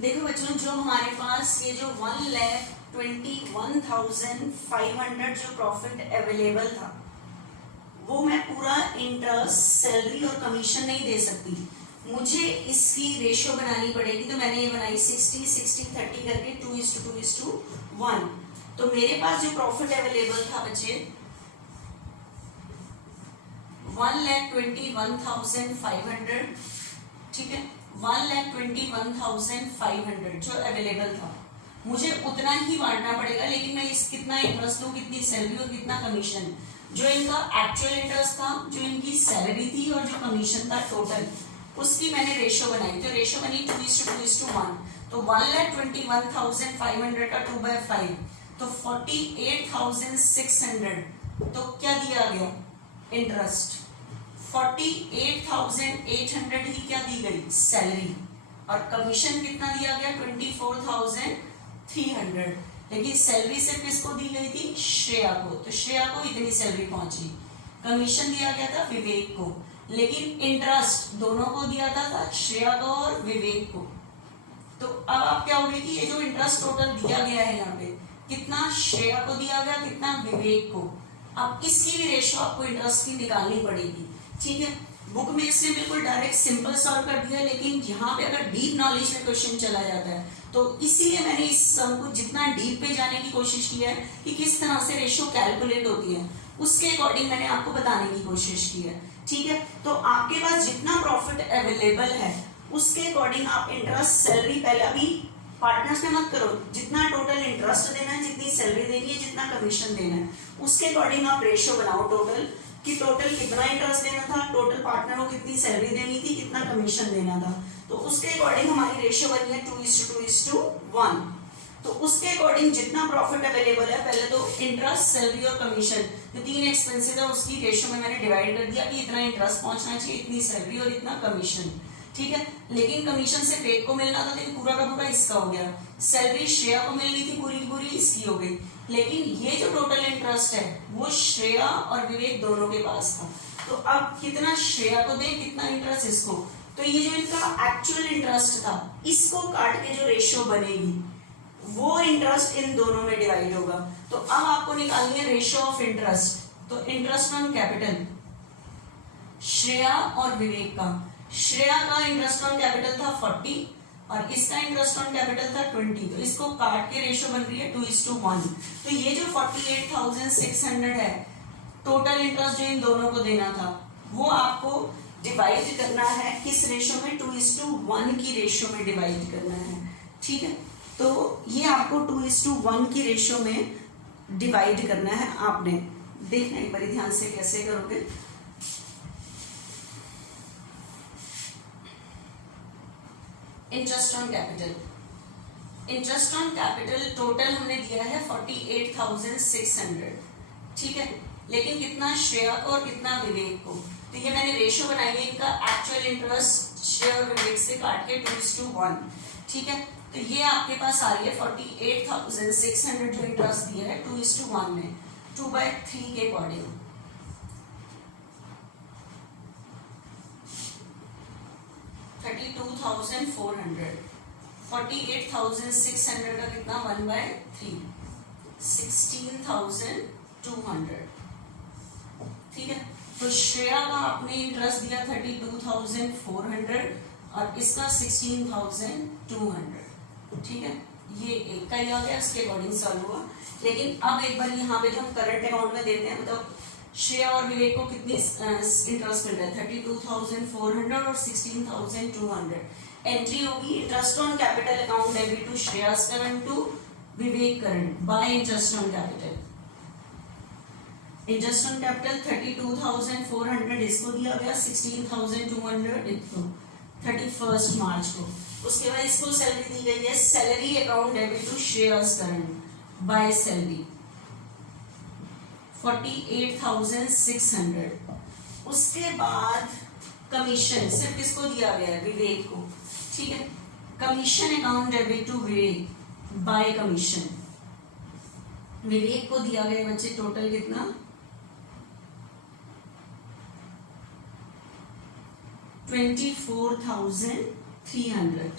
देखो बच्चों, जो हमारे पास ये जो 1,21,500 जो प्रॉफिट अवेलेबल था, वो मैं पूरा इंटरेस्ट, सैलरी और कमीशन नहीं दे सकती। मुझे इसकी रेशियो बनानी पड़ेगी। तो मैंने ये बनाई 60-60-30 करके 2:2:1। तो मेरे पास जो प्रॉफिट अवेलेबल था बच्चे 1,21,500, ठीक है, 1,21,500 जो अवेलेबल था, मुझे उतना ही बांटना पड़ेगा। लेकिन मैं इस कितना इंटरेस्ट लूँ, कितनी सैलरी और कितना कमीशन, जो इनका एक्चुअल इंटरेस्ट था, जो इनकी सैलरी थी और जो कमीशन था टोटल, उसकी मैंने रेशियो बनाई। तो रेशियो बनी 2:2:1। तो 1,21,500 का 2/5 तो 48,600। तो क्या दिया गया इंटरेस्ट, 48,800 ही क्या दी गई सैलरी, और कमीशन कितना दिया गया 24,300। लेकिन सैलरी सिर्फ किसको दी गई थी, श्रेया को। तो श्रेया को इतनी सैलरी पहुंची। कमीशन दिया गया था विवेक को, लेकिन इंटरेस्ट दोनों को दिया था श्रेया को और विवेक को। तो अब आप क्या होगे कि ये जो इंटरेस्ट टोटल दिया गया है यहाँ पे, कितना श्रेया को दिया गया, कितना विवेक को। अब इसकी भी रेशियो आपको इंटरेस्ट की निकालनी पड़ेगी, ठीक है। बुक में इसने बिल्कुल डायरेक्ट सिंपल सॉल्व कर दिया, लेकिन यहाँ पे अगर डीप नॉलेज में क्वेश्चन चला जाता है, तो इसीलिए मैंने इस सम को जितना डीप पे जाने की कोशिश की है कि किस तरह से रेशियो कैलकुलेट होती है, उसके अकॉर्डिंग मैंने आपको बताने की कोशिश की है, ठीक है। तो आपके पास जितना प्रॉफिट अवेलेबल है उसके अकॉर्डिंग आप इंटरेस्ट, सैलरी, पहले अभी पार्टनर्स में मत करो, जितना टोटल इंटरेस्ट देना है, जितनी सैलरी देनी है, जितना कमीशन देना है, उसके अकॉर्डिंग आप रेशियो बनाओ टोटल, कि टोटल कितना इंटरेस्ट देना था, टोटल पार्टनर को कितनी सैलरी देनी थी, कितना कमीशन देना था। तो उसके अकॉर्डिंग हमारी रेशियो बनी है 2:2:1। तो उसके अकॉर्डिंग जितना प्रॉफिट अवेलेबल है, पहले तो इंटरेस्ट, सैलरी और कमीशन, जो तीन एक्सपेंसेस है उसकी रेशियो में मैंने डिवाइड कर दिया कि इतना इंटरेस्ट पहुंचना चाहिए, इतनी सैलरी और इतना कमीशन, ठीक है। लेकिन कमीशन सिर्फ एक को मिलना था, लेकिन पूरा का पूरा इसका हो गया। सैलरी श्रेया को मिलनी थी, पूरी की पूरी इसकी हो गई। लेकिन ये जो टोटल इंटरेस्ट है वो श्रेया और विवेक दोनों के पास था। तो अब कितना श्रेया को दें, कितना इंटरेस्ट इसको। तो ये जो इनका एक्चुअल इंटरेस्ट था, इसको काट के जो रेशियो बनेगी, वो इंटरेस्ट इन दोनों में डिवाइड होगा। तो अब आपको निकालनी है रेशियो ऑफ इंटरेस्ट। तो इंटरेस्ट ऑन कैपिटल श्रेया और विवेक का, श्रेया का इंटरेस्ट ऑन कैपिटल था 40 और इसका इंटरेस्ट ऑन कैपिटल था 20। तो इसको काट के रेशियो बन रही है 2:1। तो ये जो 48,600 है टोटल इंटरेस्ट जो इन दोनों को देना था, वो आपको डिवाइड करना है किस रेशियो में, 2:1 की रेशियो में डिवाइड करना है, ठीक है। तो ये आपको 2:1 की रेशियो में डिवाइड करना है। आपने देखना एक बार ध्यान से कैसे करोगे। Interest on capital, interest on capital total हमने दिया है 48,600, ठीक है। लेकिन कितना श्रेया को और कितना विवेक को। तो ये मैंने रेशियो बनाई है इनका एक्चुअल इंटरेस्ट श्रेया और विवेक से काट के 2:1, ठीक है। तो ये आपके पास आ रही है 48,600 जो इंटरेस्ट दिया है 2:1 में, 2/3 के अकॉर्डिंग। 32,400, 48,600 का कितना 1/3, 16,200, ठीक है। तो श्रेया का आपने इंटरेस्ट दिया 32,400 और इसका 16,200, ठीक है। ये एक का ही आ गया, इसके अकॉर्डिंग सॉल्व हुआ। लेकिन अब एक बार यहाँ पे जो हम करंट अकाउंट में देते हैं, मतलब श्रेया और विवेक को कितनी इंटरेस्ट मिल रहा है 32,400 और 16,200। एंट्री होगी interest on capital account debit to Shreyas current to Vivek current by interest on capital. Interest on capital 32,400 इसको दिया गया, 16,200 इसको 31 मार्च को। उसके बाद इसको सैलरी दी गई है, salary account debit to Shreyas current by salary 48,600। उसके बाद कमीशन सिर्फ किसको दिया गया है, विवेक को, ठीक है। Commission account debit to Vivek by commission, Vivek को दिया गया बच्चे टोटल कितना 24,300,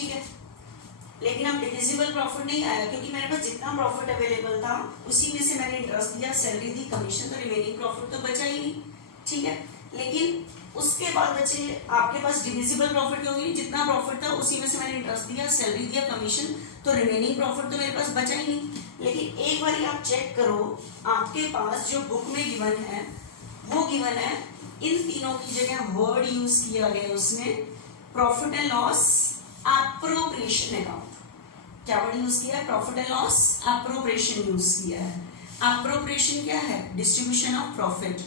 ठीक है। लेकिन अब डिविजिबल प्रॉफिट नहीं आया क्योंकि मेरे पास जितना प्रॉफिट अवेलेबल था उसी में से मैंने इंटरेस्ट दिया, सैलरी दी, कमीशन, तो रिमेनिंग प्रॉफिट तो बचा ही नहीं, ठीक है। लेकिन उसके बाद बचे आपके पास डिविजिबल प्रॉफिट होगी, जितना प्रॉफिट था उसी में से मैंने इंटरेस्ट दिया, सैलरी दिया, कमीशन, तो रिमेनिंग प्रॉफिट तो मेरे पास बचा ही नहीं। लेकिन एक बार आप चेक करो, आपके पास जो बुक में गिवन है वो गिवन है, इन तीनों की जगह वर्ड यूज किया गया उसमें profit and loss appropriation account. क्या वर्ड यूज किया है? Profit and loss appropriation use किया है। एप्रोप्रिएशन क्या है? Distribution of profit.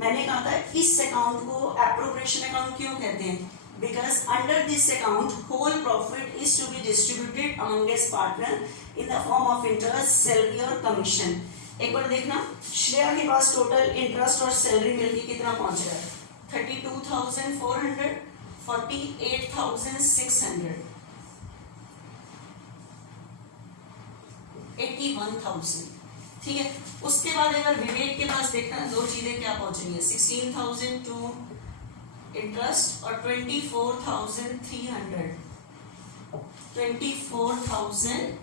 मैंने कहा था इस अकाउंट को एप्रोप्रिएशन अकाउंट क्यों कहते हैं? Because under this account whole profit is to be distributed among his partner in the form of interest, salary और कमीशन। एक बार देखना, श्रेया के पास टोटल इंटरेस्ट और सैलरी मिलकर कितना पहुंच रहा है? 32,400, 48,600, 81,000, ठीक है। उसके बाद अगर विवेक के पास देखना, दो चीजें क्या पहुंच रही है, 16,000 टू इंटरेस्ट और 24,300, 24,000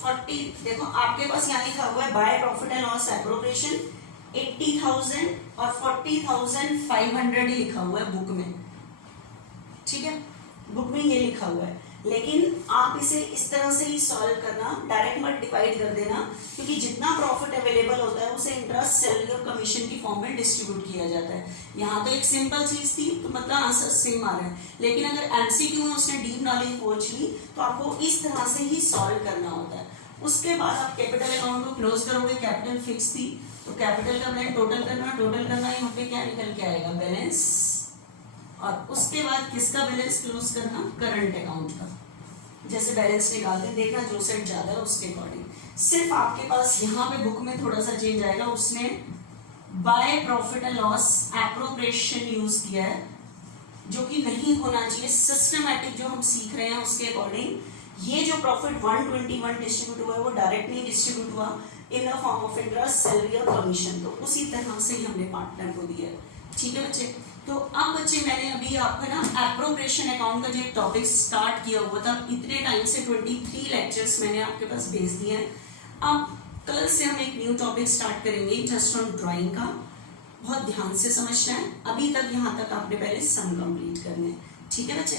40। देखो आपके पास यहाँ लिखा हुआ है by profit and loss appropriation 80,000 और 40,500 ही लिखा हुआ है बुक में, ठीक है, बुक में ये लिखा हुआ है। लेकिन आप इसे इस तरह से ही सॉल्व करना, डायरेक्ट मत डिवाइड कर देना, क्योंकि जितना प्रॉफिट अवेलेबल होता है उसे इंटरेस्ट, सैलरी और कमीशन की फॉर्म में डिस्ट्रीब्यूट किया जाता है। यहाँ तो एक सिंपल चीज थी तो मतलब आंसर सेम आ रहा है, लेकिन अगर एमसीक्यू में उसने डीप नॉलेज पूछ ली तो आपको इस तरह से ही सॉल्व करना होता है। उसके बाद आप कैपिटल अकाउंट को क्लोज करोगे, कैपिटल फिक्स थी तो कैपिटल का मैंने टोटल करना, यहाँ पे क्या निकल के आएगा? बैलेंस। और उसके बाद किसका बैलेंस क्लोज करना? करंट अकाउंट का। जैसे बैलेंस निकालते हैं, देखना जो सेट ज्यादा है उसके अकॉर्डिंग। सिर्फ आपके पास यहाँ पे बुक में थोड़ा सा चेंज आएगा, उसने by profit and loss appropriation use किया है, जो कि नहीं होना चाहिए। सिस्टमैटिक जो हम सीख रहे हैं उसके अकॉर्डिंग ये जो प्रॉफिट 121 डिस्ट्रीब्यूट हुआ है वो डायरेक्ट नहीं डिस्ट्रीब्यूट हुआ इन the form of interest, salary और कमीशन, तो उसी तरह से ही हमने पार्टनर को दिया है, ठीक है बच्चे। तो अब बच्चे मैंने अभी आपका ना एप्रोप्रिएशन अकाउंट का जो एक टॉपिक स्टार्ट किया हुआ था, इतने टाइम से 23 लेक्चर्स मैंने आपके पास भेज दिए हैं। अब कल से हम एक न्यू टॉपिक स्टार्ट करेंगे जस्ट ऑन ड्राइंग का, बहुत ध्यान से समझना है। अभी तक यहाँ तक आपने पहले सम कंप्लीट करने हैं, ठीक है बच्चे।